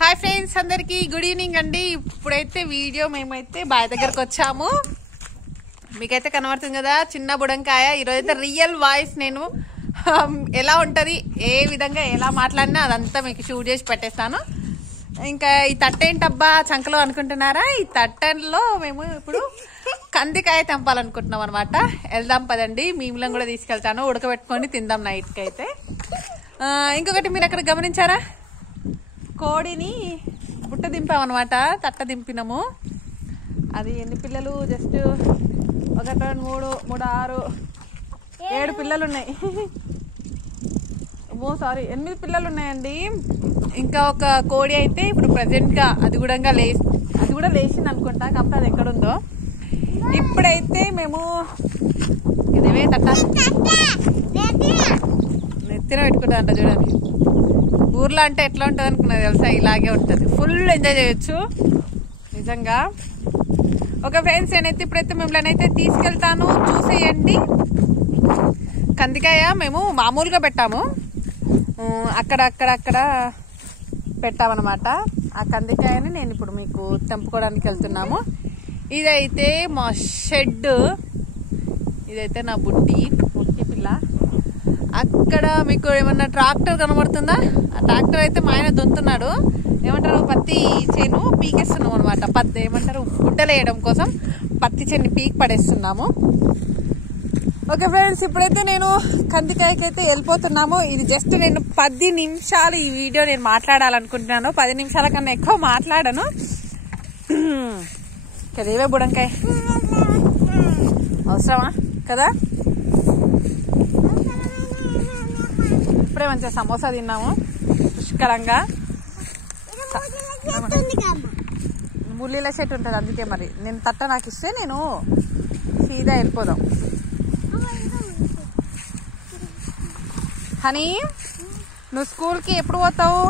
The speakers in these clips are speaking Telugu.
హాయ్ ఫ్రెండ్స్, అందరికి గుడ్ ఈవినింగ్ అండి. ఇప్పుడైతే వీడియో మేమైతే బాయ్ దగ్గరకు వచ్చాము. మీకైతే కనబడుతుంది కదా చిన్న బుడంకాయ. ఈరోజైతే రియల్ వాయిస్ నేను ఎలా ఉంటుంది, ఏ విధంగా ఎలా మాట్లాడినా అదంతా మీకు షూట్ చేసి పెట్టేస్తాను. ఇంకా ఈ తట్ట ఏంటబ్బా చంకలో అనుకుంటున్నారా? ఈ తట్టలో మేము ఇప్పుడు కందికాయ తెంపాలనుకుంటున్నాం అనమాట. వెళ్దాం పదండి, మీములను కూడా తీసుకెళ్తాను, ఉడకబెట్టుకొని తిందాం నైట్కి అయితే. ఇంకొకటి మీరు అక్కడ గమనించారా, కోడిని బుట్ట దింపామన్నమాట, తట్ట దింపినాము. అది ఎన్ని పిల్లలు, జస్ట్ 1 2 3 3 6 7 పిల్లలు ఉన్నాయి. 8 పిల్లలు ఉన్నాయండి. ఇంకా ఒక కోడి అయితే ఇప్పుడు ప్రజెంట్ గా అది కూడా లేచింది అనుకుంటా, కాకపోతే అది ఎక్కడుందో. ఇప్పుడైతే మేము ఇదేవే తట్ట నెత్తిన పెట్టుకుంటా అంట చూడండి. ఊర్లో అంటే ఎట్లా ఉంటుంది అనుకున్నది తెలుసా? ఇలాగే ఉంటుంది, ఫుల్ ఎంజాయ్ చేయొచ్చు నిజంగా. ఒక ఫ్రెండ్స్, నేనైతే ఇప్పుడైతే మిమ్మల్ని అయితే తీసుకెళ్తాను, చూసేయండి. కందికాయ మేము మామూలుగా పెట్టాము, అక్కడ పెట్టామన్నమాట. ఆ కందికాయని నేను ఇప్పుడు మీకు తెంపుకోవడానికి వెళ్తున్నాము. ఇదైతే మా షెడ్, ఇదైతే నా బుట్టి పిల్ల. అక్కడ మీకు ఏమన్నా ట్రాక్టర్ కనబడుతుందా? ఆ ట్రాక్టర్ అయితే మా ఆయన దొంతున్నాడు, ఏమంటారు పత్తి చేను పీకేస్తున్నాం అనమాట. ఏమంటారు గుడ్డలు వేయడం కోసం పత్తి చేను పీకి పడేస్తున్నాము. ఓకే ఫ్రెండ్స్, ఇప్పుడైతే నేను కందికాయకి అయితే వెళ్ళిపోతున్నాము. ఇది జస్ట్ నేను 10 నిమిషాలు ఈ వీడియో నేను మాట్లాడాలనుకుంటున్నాను. 10 నిమిషాల కన్నా ఎక్కువ మాట్లాడను. కదేవే బుడంకాయ అవసరమా కదా? ఇప్పుడే మంచిగా సమోసా తిన్నాము పుష్కలంగా. ముల్లీల చెట్టు ఉంటుంది, అందుకే మరి నేను తట్ట నాకు ఇస్తే నేను సీదా వెళ్ళిపోదాం. హనీ, నువ్వు స్కూల్కి ఎప్పుడు పోతావు?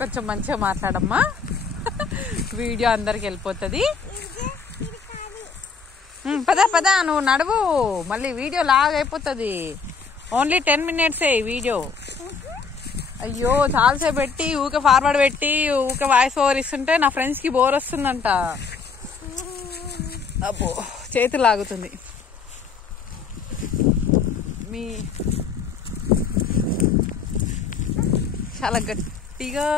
కొంచెం మంచిగా మాట్లాడమ్మా, వీడియో అందరికి వెళ్ళిపోతుంది. పదా నువ్వు నడువు, మళ్ళీ వీడియో లాగ్ అయిపోతుంది. ఓన్లీ 10 మినిట్సే ఈ వీడియో. అయ్యో చాలాసేపు పెట్టి ఊకే ఫార్వర్డ్ పెట్టి ఊకే వాయిస్ ఓవర్ ఇస్తుంటే నా ఫ్రెండ్స్ కి బోర్ వస్తుందంట. అబ్బో చేతులు లాగుతుంది. చాలా గట్టిగా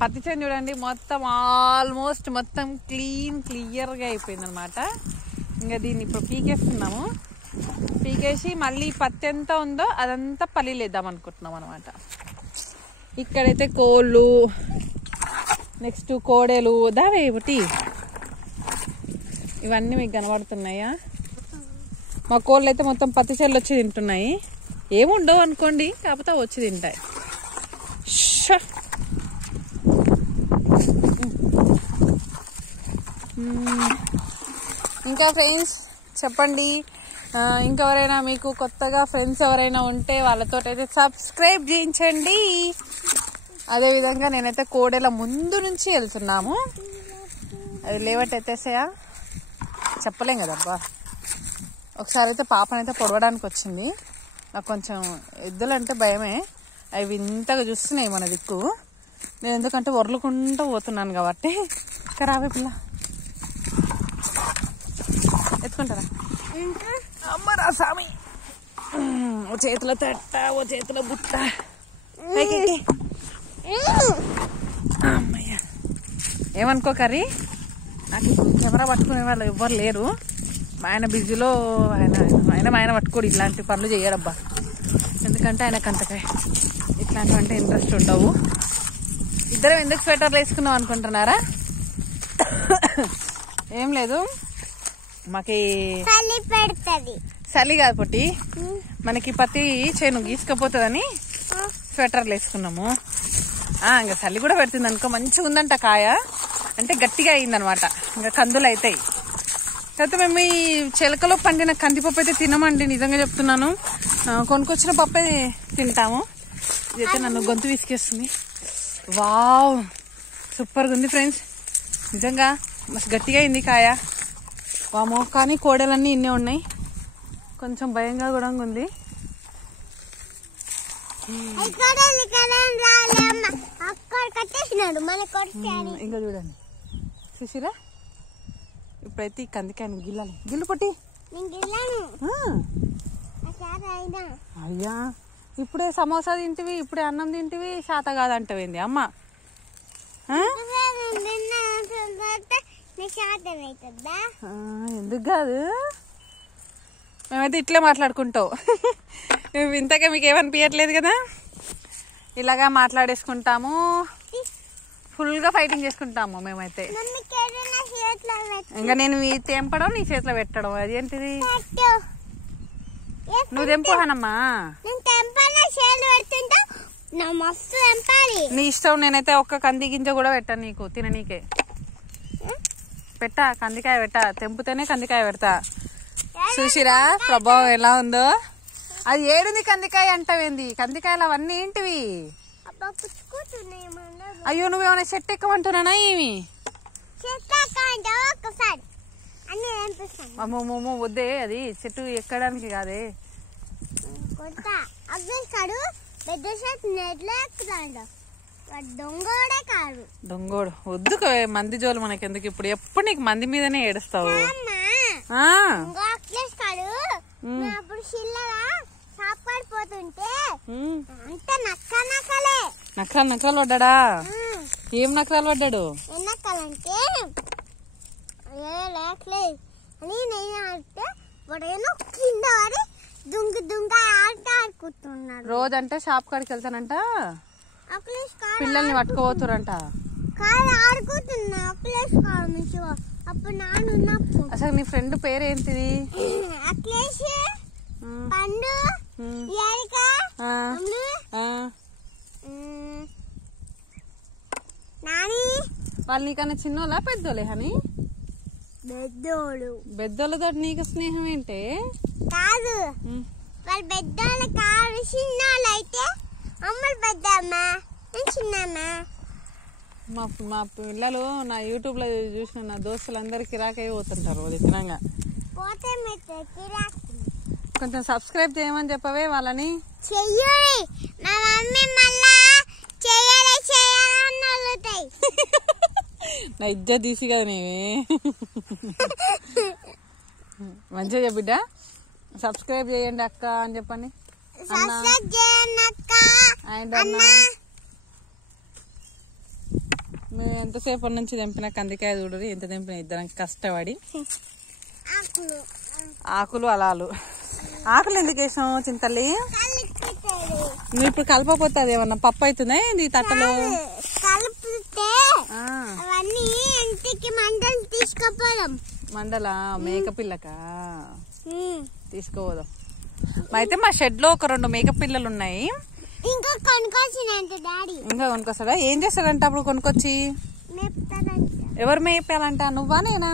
పత్తి చేను చూడండి, మొత్తం ఆల్మోస్ట్ మొత్తం క్లియర్గా అయిపోయింది అనమాట. ఇంకా దీన్ని ఇప్పుడు పీకేస్తున్నాము. పీకేసి మళ్ళీ పత్తి ఎంత ఉందో అదంతా పల్లీలు వేద్దాం అనుకుంటున్నాం అనమాట. ఇక్కడైతే కోళ్ళు, నెక్స్ట్ కోడెలు దావే ఒకటి, ఇవన్నీ మీకు కనబడుతున్నాయా? మా కోళ్ళు అయితే మొత్తం పత్తి చెల్లు వచ్చి తింటున్నాయి. ఏముండవు అనుకోండి, కాకపోతే వచ్చి తింటాయి. ఇంకా ఫ్రెండ్స్ చెప్పండి, ఇంకెవరైనా మీకు కొత్తగా ఫ్రెండ్స్ ఎవరైనా ఉంటే వాళ్ళతో అయితే సబ్స్క్రైబ్ చేయించండి. అదేవిధంగా నేనైతే కోడెల ముందు నుంచి వెళ్తున్నాము. అది లేవట్ ఎత్తేసాయా చెప్పలేం కదబ్బా. ఒకసారి అయితే పాపనైతే పొడవడానికి వచ్చింది. నాకు కొంచెం ఎద్దులంటే భయమే, అవి వింతగా చూస్తున్నాయి మన దిక్కు. నేను ఎందుకంటే ఒర్లుకుంటూ పోతున్నాను కాబట్టి. రావే పిల్ల, ఎత్తుకుంటారా? అమ్మరా స్వామి, ఓ చేతిలో తట్ట, ఓ చేతిలో బుట్ట. అమ్మయ్య, ఏమనుకోకరి, నాకు కెమెరా పట్టుకునే వాళ్ళు ఎవ్వరు లేరు. మా ఆయన బిజీలో, ఆయన పట్టుకోడు, ఇట్లాంటి పనులు చేయడబ్బా. ఎందుకంటే ఆయనకు అంతకాయ ఇట్లాంటివంటే ఇంట్రెస్ట్ ఉండవు. ఇద్దరం ఎందుకు స్వెటర్లు వేసుకున్నాం అనుకుంటున్నారా? ఏం లేదు, మాకి చలి కాదు పొట్టి, మనకి పత్తి చేను గీసుకపోతుందని స్వెటర్లు వేసుకున్నాము. ఇంకా చలి కూడా పెడుతుంది అనుకో. మంచిగా ఉందంట కాయ, అంటే గట్టిగా అయిందనమాట. ఇంకా కందులు అవుతాయి. కాకపోతే మేము ఈ చిలకలో పండిన కందిపప్పు అయితే తినమండి, నిజంగా చెప్తున్నాను. కొనుక్కొచ్చిన పప్పే తింటాము. ఇదైతే నన్ను గొంతు విసికేస్తుంది. వావ్, సూపర్గా ఉంది ఫ్రెండ్స్, నిజంగా మస్తు గట్టిగా అయింది కాయ. వామో, కానీ కోడలన్నీ ఇన్నే ఉన్నాయి, కొంచెం భయంగా కూడా ఉంది. ఇంకా చూడండి చూసిరా. ఇప్పుడైతే ఈ కందికాయని గిల్లాలి. గిల్లు పొట్టి. అయ్యా ఇప్పుడే సమోసా తింటివి, ఇప్పుడే అన్నం తింటివి, శాత కాదంటవింది అమ్మ. ఎందుకు కాదు, మేమైతే ఇట్లే మాట్లాడుకుంటావు. ఇంతగా మీకు ఏమనిపించట్లేదు కదా, ఇలాగా మాట్లాడేసుకుంటాము, ఫుల్గా ఫైటింగ్ చేసుకుంటాము మేమైతే. ఇంకా నేను తెంపడం నీ చేతిలో పెట్టడం అదేంటిది, నువ్వు తెంపుహానమ్మా. నీ ఇష్టం, నేనైతే ఒక్క కంది గింజ కూడా పెట్టాను నీకు తిననీకే. పెట్టా కందికాయ పెట్టా, తెంపుతేనే కందికాయ పెడతా. చూసిరా ప్రభావం ఎలా ఉందో. అది ఏడుంది కందికాయ అంటావేంది, కందికాయలు అవన్నీ ఏంటివి? అయ్యో నువ్వేమైనా చెట్టు ఎక్కమంటున్నానా ఏమి? అమ్మమ్మో వద్దే, అది చెట్టు ఎక్కడానికి కాదే. దొంగోడు వద్దు, మంది జోలు మనకెందుకు ఇప్పుడు, ఎప్పుడు నీకు మంది మీదనే ఏడుస్తావు. నక్కలు నక్కలు పడ్డా? ఏం నక్కలు పడ్డాడు? రోజంటే షాప్ కాడికి వెళ్తానంట, పిల్లల్ని పట్టుకోపోతురంట. అసలు నీ ఫ్రెండ్ పేరేంటిది? వాళ్ళు నీకన్నా చిన్నోళ్ళా పెద్దోళ్ళే హని? పెద్దోళ్ళతో నీకు స్నేహం ఏంటి? కాదు వాళ్ళు పెద్దోళ్ళు కాదు, చిన్నోళ్ళు అయితే అమ్మలు పెద్దమ్మా చిన్నమ్మా. మా పిల్లలు నా యూట్యూబ్ లో చూసిన నా దోస్తులందరూ కిరాకై పోతుంటారు తినంగా. కొంచెం సబ్స్క్రైబ్ చేయమని చెప్పవే వాళ్ళని. నా ఇజ్జత్ తీసి కదా నీవే. మంచిగా చెప్పిడ్డా, సబ్స్క్రైబ్ చేయండి అక్క అని చెప్పండి. మేము ఎంతసేపు నుంచి తెంపిన కందికాయ చూడరు, ఎంత తెంపిన ఇద్దరం కష్టపడి. ఆకులు అలాలు, ఆకులు ఎందుకు వేసాం చింతల్లి? నువ్వు ఇప్పుడు కలపపోతే అది ఏమన్నా పప్పు అవుతుందా ఇది తట్టలో? మండలా మేకపిల్లకా తీసుకోదాం. అయితే మా షెడ్ లో ఒక 2 మేక పిల్లలు ఉన్నాయి. ఇంకా కొనుక్కొస్తాడా? ఏం చేస్తాడంట అప్పుడు కొనుక్కొచ్చి? ఎవరు మేపాలంట, నువ్వా నేనా?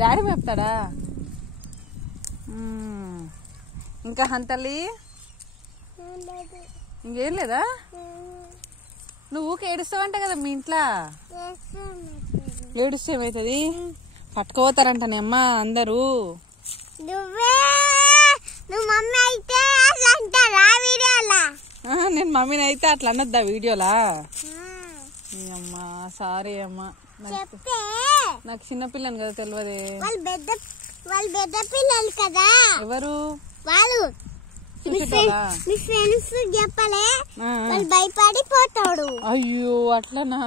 డాడీ మేపుతాడా? ఇంకా హంతల్లి ఇంకేం లేదా? నువ్వు ఊకే ఏడుస్తావంట కదా మీ ఇంట్లో. ఏడుస్తే ఏమవుతుంది? పట్టుకోతారంట నీ అమ్మ అందరూ. నేను మమ్మీని అయితే అట్లా అన్నద్దా వీడియోలా? అమ్మా సారీ అమ్మా, నాకు చిన్న పిల్లని కదా తెలియదే. వాళ్ళు పెద్ద పిల్లలు కదా. ఎవరు వాళ్ళు? మీ ఫ్రెండ్స్ చెప్పలే, వాళ్ళు భయపడిపోతాడు. అయ్యో అట్లనా?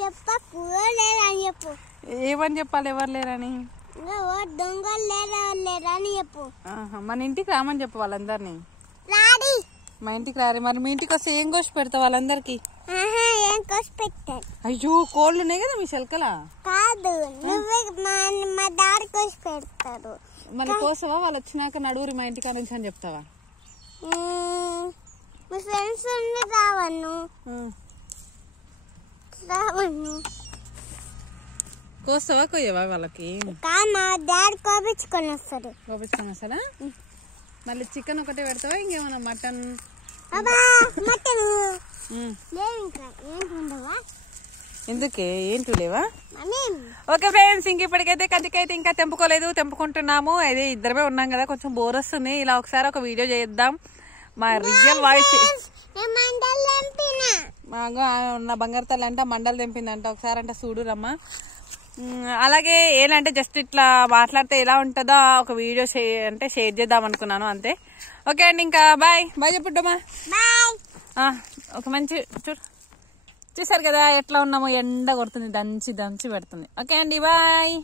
చెప్పకు లేదని చెప్పు. ఏమని చెప్పాలి? ఎవరు లేరని? దొంగలు లేరని చెప్పు. మన ఇంటికి రామని చెప్పు వాళ్ళందరినీ. రాడి మా ఇంటికి రారి. మరి మీ ఇంటికి వస్తే ఏం కోసి పెడతావు వాళ్ళందరికి? ఏం కోసి పెట్టారు? అయ్యో కోళ్ళు ఉన్నాయి కదా మీ శల్కలా? కాదు, నువ్వే మా డాడీ కోసి పెడతారు. మళ్ళీ కోసవా? వాళ్ళు వచ్చినాక నడువురి మా ఇంటికి నుంచి అని చెప్తావా? మీ ఫ్రెండ్స్ రావను కోస్తావా కొయ్యవా వాళ్ళకి? మా డాడీ కోపించుకొని వస్తాడు. కోపించుకొని వస్తాడా? మళ్ళీ చికెన్ ఒకటే పెడతావా ఇంకేమన్నా? మటన్ మటన్ ఎందుకే ఏంటి లేవా? ఓకే ఫ్రెండ్స్, ఇంక ఇప్పటికైతే కందికైతే ఇంకా తెంపుకోలేదు, తెంపుకుంటున్నాము. అదే ఇద్దరమే ఉన్నాం కదా, కొంచెం బోర్ వస్తుంది. ఇలా ఒకసారి ఒక వీడియో చేద్దాం. మా రియల్ వాయిస్ నా బంగారు తల్లి అంట మండలు తెంపిందంట. ఒకసారి అంటే చూడు రమ్మా. అలాగే ఏంటంటే జస్ట్ ఇట్లా మాట్లాడితే ఎలా ఉంటుందో ఒక వీడియో షేర్ చేద్దాం అనుకున్నాను అంతే. ఓకే అండి, ఇంకా బాయ్ బాయ్ చెప్పుద్దమ్మా. ఒక మంచి చూసారు కదా ఎట్లా ఉన్నామో, ఎండ కొడుతుంది, దంచి దంచి పెడుతుంది. ఓకే అండి, బాయ్.